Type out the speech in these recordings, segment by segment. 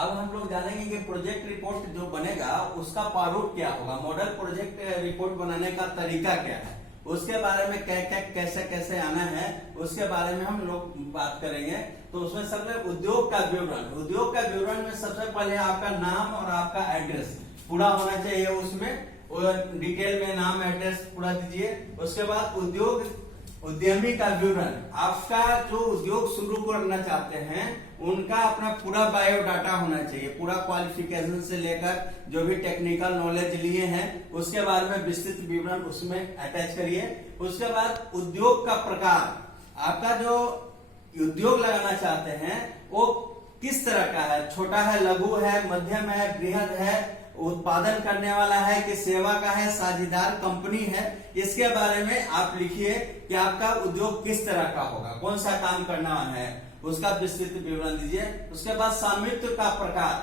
अब हम लोग जानेंगे कि प्रोजेक्ट रिपोर्ट जो बनेगा उसका प्रारूप क्या होगा, मॉडल प्रोजेक्ट रिपोर्ट बनाने का तरीका क्या है, उसके बारे में क्या क्या कैसे कैसे आना है उसके बारे में हम लोग बात करेंगे। तो उसमें सबसे उद्योग का विवरण में सबसे पहले आपका नाम और आपका एड्रेस पूरा होना चाहिए, उसमें डिटेल में नाम एड्रेस पूरा दीजिए। उसके बाद उद्यमी का विवरण, आपका जो उद्योग शुरू करना चाहते हैं उनका अपना पूरा बायोडाटा होना चाहिए, पूरा क्वालिफिकेशन से लेकर जो भी टेक्निकल नॉलेज लिए हैं उसके बारे में विस्तृत विवरण उसमें अटैच करिए। उसके बाद उद्योग का प्रकार, आपका जो उद्योग लगाना चाहते हैं वो किस तरह का है, छोटा है, लघु है, मध्यम है, बृहद है, उत्पादन करने वाला है कि सेवा का है, साझेदार कंपनी है, इसके बारे में आप लिखिए कि आपका उद्योग किस तरह का होगा, कौन सा काम करना है, उसका विस्तृत विवरण दीजिए। उसके बाद स्वामित्व का प्रकार,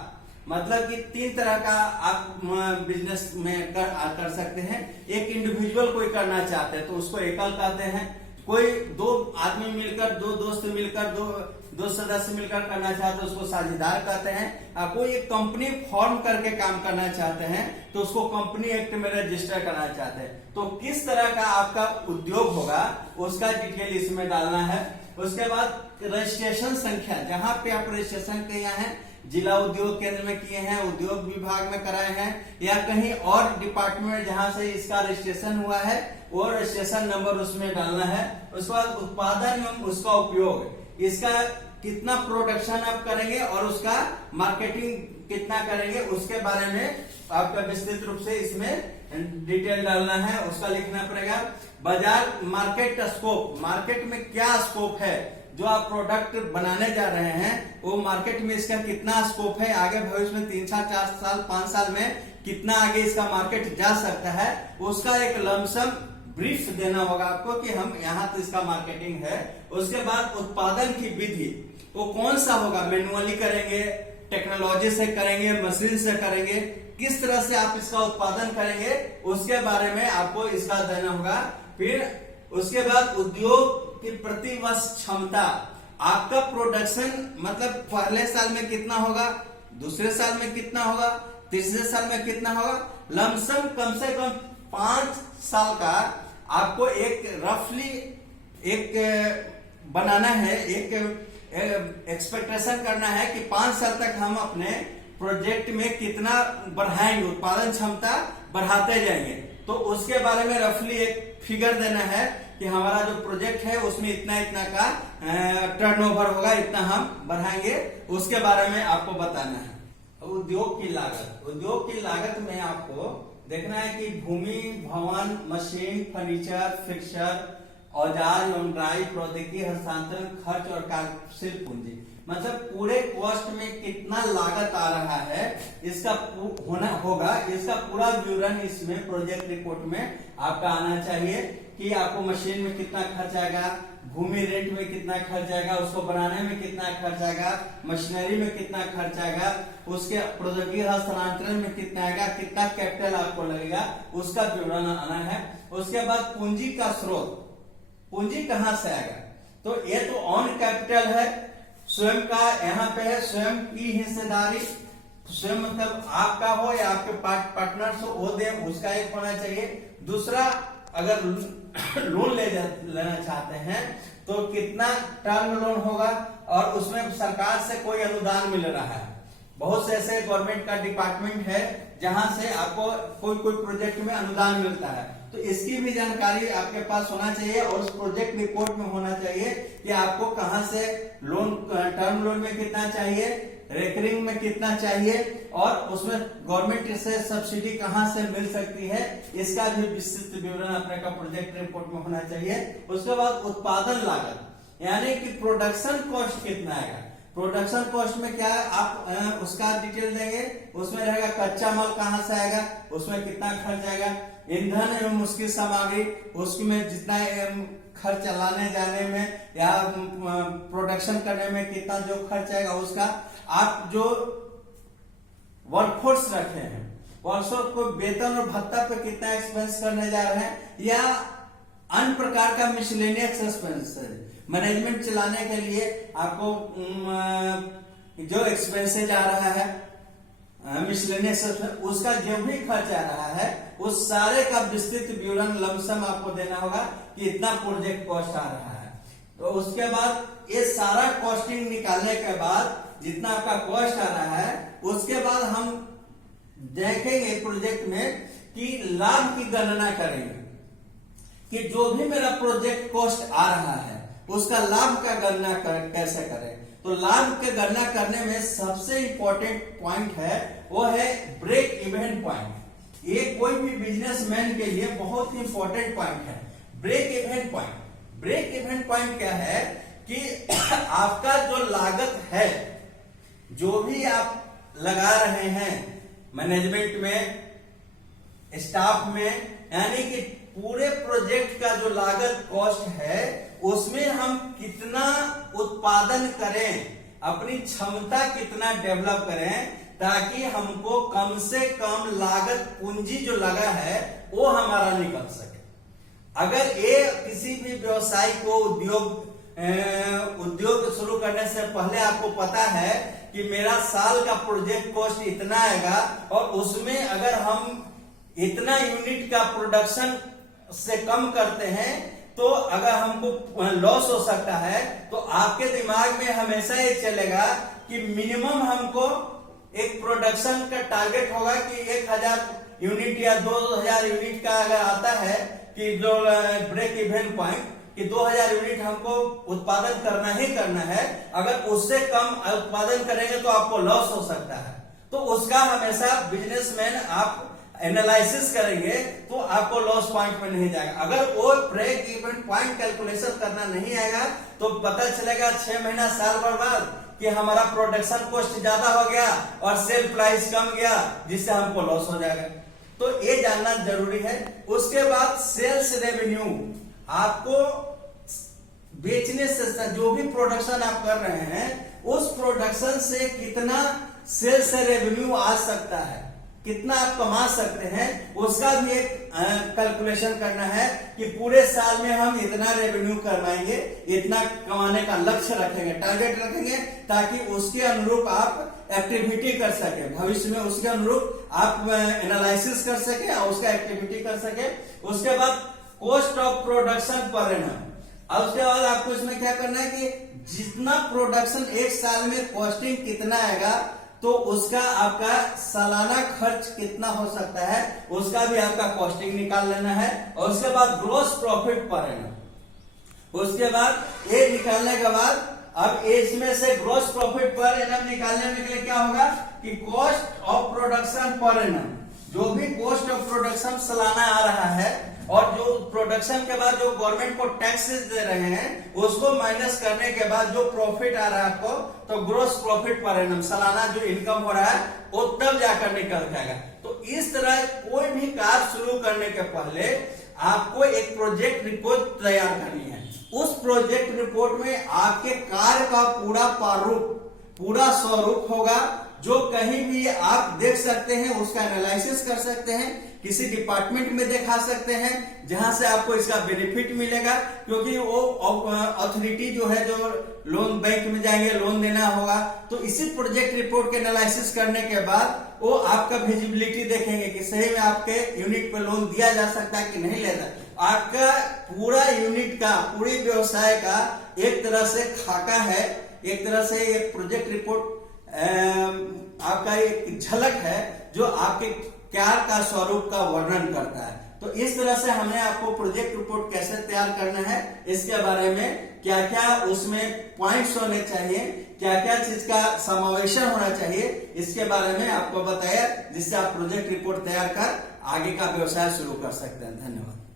मतलब कि 3 तरह का आप बिजनेस में कर सकते हैं। एक इंडिविजुअल कोई करना चाहते हैं तो उसको एकल कहते हैं, कोई 2 आदमी मिलकर, 2 दोस्त मिलकर, दो सदस्य मिलकर करना चाहते हैं उसको साझेदार कहते हैं। कोई एक कंपनी फॉर्म करके काम करना चाहते हैं तो उसको कंपनी एक्ट में रजिस्टर करना चाहते हैं। तो किस तरह का आपका उद्योग होगा उसका डिटेल इसमें डालना है। उसके बाद रजिस्ट्रेशन संख्या, जहां पे आप रजिस्ट्रेशन किए हैं, जिला उद्योग केंद्र में किए हैं, उद्योग विभाग में कराए हैं या कहीं और डिपार्टमेंट जहां से इसका रजिस्ट्रेशन हुआ है वो रजिस्ट्रेशन नंबर उसमें डालना है। उसके बाद उत्पादन एवं उसका उपयोग, इसका कितना प्रोडक्शन आप करेंगे और उसका मार्केटिंग कितना करेंगे उसके बारे में आपका विस्तृत रूप से इसमें डिटेल डालना है, उसका लिखना पड़ेगा। बाजार मार्केट स्कोप, मार्केट में क्या स्कोप है, जो आप प्रोडक्ट बनाने जा रहे हैं वो मार्केट में इसका कितना स्कोप है, आगे भविष्य में 3 साल 4 साल 5 साल में कितना आगे इसका मार्केट जा सकता है, उसका एक लमसम ब्रीफ देना होगा आपको कि हम यहाँ तो इसका मार्केटिंग है। उसके बाद उत्पादन की विधि, वो कौन सा होगा, मैनुअली करेंगे, टेक्नोलॉजी से करेंगे, मशीन से करेंगे, किस तरह से आप इसका उत्पादन करेंगे उसके बारे में आपको इसका देना होगा। फिर उसके बाद उद्योग की प्रति वर्ष क्षमता, आपका प्रोडक्शन मतलब पहले साल में कितना होगा, दूसरे साल में कितना होगा, तीसरे साल में कितना होगा, लमसम कम से कम 5 साल का आपको एक रफली एक बनाना है, एक एक्सपेक्टेशन करना है कि 5 साल तक हम अपने प्रोजेक्ट में कितना बढ़ाएंगे, उत्पादन क्षमता बढ़ाते जाएंगे। तो उसके बारे में रफली एक फिगर देना है कि हमारा जो प्रोजेक्ट है उसमें इतना इतना का टर्नओवर होगा, इतना हम बढ़ाएंगे, उसके बारे में आपको बताना है। उद्योग की लागत में आपको देखना है कि भूमि, भवन, मशीन, फर्नीचर, फिक्सर, औजार एवं ड्राई, प्रौद्योगिकी हस्तांतरण, खर्च और कार्यशील पूंजी, मतलब पूरे कॉस्ट में कितना लागत आ रहा है इसका होना होगा, इसका पूरा विवरण इसमें प्रोजेक्ट रिपोर्ट में आपका आना चाहिए कि आपको मशीन में कितना खर्च आएगा, भूमि रेंट में कितना खर्च आएगा, उसको बनाने में कितना खर्च आएगा, मशीनरी में कितना खर्च आएगा, उसके प्रौद्योगिकी हस्तांतरण में कितना आएगा, कितना कैपिटल आपको लगेगा, उसका विवरण आना है। उसके बाद पूंजी का स्रोत, पूंजी कहां से आएगा, तो ये तो ऑन कैपिटल है, स्वयं का यहाँ पे है, स्वयं की हिस्सेदारी, स्वयं मतलब आपका हो या आपके पार्टनर्स हो वो दे, उसका एक होना चाहिए। दूसरा, अगर लोन लेना चाहते हैं तो कितना टर्म लोन होगा और उसमें सरकार से कोई अनुदान मिल रहा है। बहुत से ऐसे गवर्नमेंट का डिपार्टमेंट है जहां से आपको कोई प्रोजेक्ट में अनुदान मिलता है, तो इसकी भी जानकारी आपके पास होना चाहिए और उस प्रोजेक्ट रिपोर्ट में होना चाहिए कि आपको कहां से लोन, टर्म लोन में कितना चाहिए, रेकरिंग में कितना चाहिए और उसमें गवर्नमेंट से सब्सिडी कहां से मिल सकती है, इसका भी विस्तृत विवरण अपने का प्रोजेक्ट रिपोर्ट में होना चाहिए। उसके बाद उत्पादन लागत, यानी कि प्रोडक्शन कॉस्ट कितना आएगा, प्रोडक्शन कॉस्ट में क्या आप उसका डिटेल देंगे, उसमें रहेगा कच्चा माल कहां से आएगा, उसमें कितना खर्च आएगा, ईंधन एवं उसकी सामग्री, उसमें जितना खर्च लाने जाने में या प्रोडक्शन करने में कितना जो खर्च आएगा, उसका आप जो वर्कफोर्स रखे हैं, वर्कफोर्स को वेतन और भत्ता पे कितना एक्सपेंस करने जा रहे हैं, या अन्य प्रकार का मिसलेनियस एक्सपेंस मैनेजमेंट चलाने के लिए आपको जो एक्सपेंसेज आ रहा है मिसलेनियस, उसका जो भी खर्च आ रहा है उस सारे का विस्तृत विवरण लमसम आपको देना होगा कि इतना प्रोजेक्ट कॉस्ट आ रहा है। तो उसके बाद ये सारा कॉस्टिंग निकालने के बाद जितना आपका कॉस्ट आ रहा है, उसके बाद हम देखेंगे प्रोजेक्ट में कि लाभ की गणना करेंगे कि जो भी मेरा प्रोजेक्ट कॉस्ट आ रहा है उसका लाभ का गणना कैसे करें। तो लाभ की गणना करने में सबसे इंपॉर्टेंट पॉइंट है वो है ब्रेक इवन पॉइंट। ये कोई भी बिजनेसमैन के लिए बहुत ही इंपॉर्टेंट पॉइंट है, break even point. Break even point क्या है कि आपका जो लागत है, जो भी आप लगा रहे हैं मैनेजमेंट में, स्टाफ में, यानी कि पूरे प्रोजेक्ट का जो लागत कॉस्ट है उसमें हम कितना उत्पादन करें, अपनी क्षमता कितना डेवलप करें ताकि हमको कम से कम लागत पूंजी जो लगा है वो हमारा निकल सके। अगर ये किसी भी व्यवसाय को उद्योग शुरू करने से पहले आपको पता है कि मेरा साल का प्रोजेक्ट कॉस्ट इतना आएगा और उसमें अगर हम इतना यूनिट का प्रोडक्शन से कम करते हैं तो अगर हमको लॉस हो सकता है, तो आपके दिमाग में हमेशा ये चलेगा कि मिनिमम हमको एक प्रोडक्शन का टारगेट होगा कि 1000 यूनिट या 2000 यूनिट का अगर आता है कि जो ब्रेक इवन पॉइंट कि 2000 यूनिट हमको उत्पादन करना ही करना है, अगर उससे कम उत्पादन करेंगे तो आपको लॉस हो सकता है। तो उसका हमेशा बिजनेसमैन आप एनालिसिस करेंगे तो आपको लॉस पॉइंट में नहीं जाएगा। अगर वो ब्रेक इवन पॉइंट कैलकुलेशन करना नहीं आएगा तो पता चलेगा 6 महीना साल भर बाद कि हमारा प्रोडक्शन कॉस्ट ज्यादा हो गया और सेल प्राइस कम गया, जिससे हमको लॉस हो जाएगा। तो ये जानना जरूरी है। उसके बाद सेल्स रेवेन्यू, आपको बेचने से जो भी प्रोडक्शन आप कर रहे हैं उस प्रोडक्शन से कितना सेल्स रेवेन्यू आ सकता है, कितना आप कमा सकते हैं, उसका भी एक कैलकुलेशन करना है कि पूरे साल में हम इतना रेवेन्यू करवाएंगे, इतना कमाने का लक्ष्य रखेंगे, टारगेट रखेंगे, ताकि उसके अनुरूप आप एक्टिविटी कर सके, भविष्य में उसके अनुरूप आप एनालिसिस कर सके और उसका एक्टिविटी कर सके। उसके बाद cost of production per annum, और उसके बाद आपको इसमें क्या करना है कि जितना प्रोडक्शन एक साल में कॉस्टिंग कितना आएगा तो उसका आपका सालाना खर्च कितना हो सकता है, उसका भी आपका कॉस्टिंग निकाल लेना है। और उसके बाद ग्रॉस प्रॉफिट पर एनम, उसके बाद ये निकालने के बाद अब इसमें से ग्रॉस प्रॉफिट पर एनम निकालने के लिए क्या होगा कि cost of production per annum, जो भी कॉस्ट ऑफ प्रोडक्शन सालाना आ रहा है और जो प्रोडक्शन के बाद जो गवर्नमेंट को टैक्सेस दे रहे हैं उसको माइनस करने के बाद जो प्रॉफिट आ रहा है आपको, तो ग्रॉस प्रॉफिट पर एनम, सालाना जो इनकम हो रहा है वो तब जाकर निकल जाएगा। तो इस तरह कोई भी कार्य शुरू करने के पहले आपको एक प्रोजेक्ट रिपोर्ट तैयार करनी है। उस प्रोजेक्ट रिपोर्ट में आपके कार्य का पूरा प्रारूप, पूरा स्वरूप होगा, जो कहीं भी आप देख सकते हैं, उसका एनालिसिस कर सकते हैं, किसी डिपार्टमेंट में दिखा सकते हैं जहां से आपको इसका बेनिफिट मिलेगा, क्योंकि वो अथॉरिटी जो है, जो लोन बैंक में जाएंगे लोन देना होगा, तो इसी प्रोजेक्ट रिपोर्ट के एनालिसिस करने के बाद वो आपका विजिबिलिटी देखेंगे कि सही में आपके यूनिट पे लोन दिया जा सकता है कि नहीं लेता। आपका पूरा यूनिट का, पूरी व्यवसाय का एक तरह से खाका है, एक तरह से एक प्रोजेक्ट रिपोर्ट आपका एक झलक है जो आपके कार्य का स्वरूप का वर्णन करता है। तो इस तरह से हमने आपको प्रोजेक्ट रिपोर्ट कैसे तैयार करना है, इसके बारे में क्या क्या उसमें पॉइंट्स होने चाहिए, क्या क्या चीज का समावेशन होना चाहिए, इसके बारे में आपको बताया, जिससे आप प्रोजेक्ट रिपोर्ट तैयार कर आगे का व्यवसाय शुरू कर सकते हैं। धन्यवाद।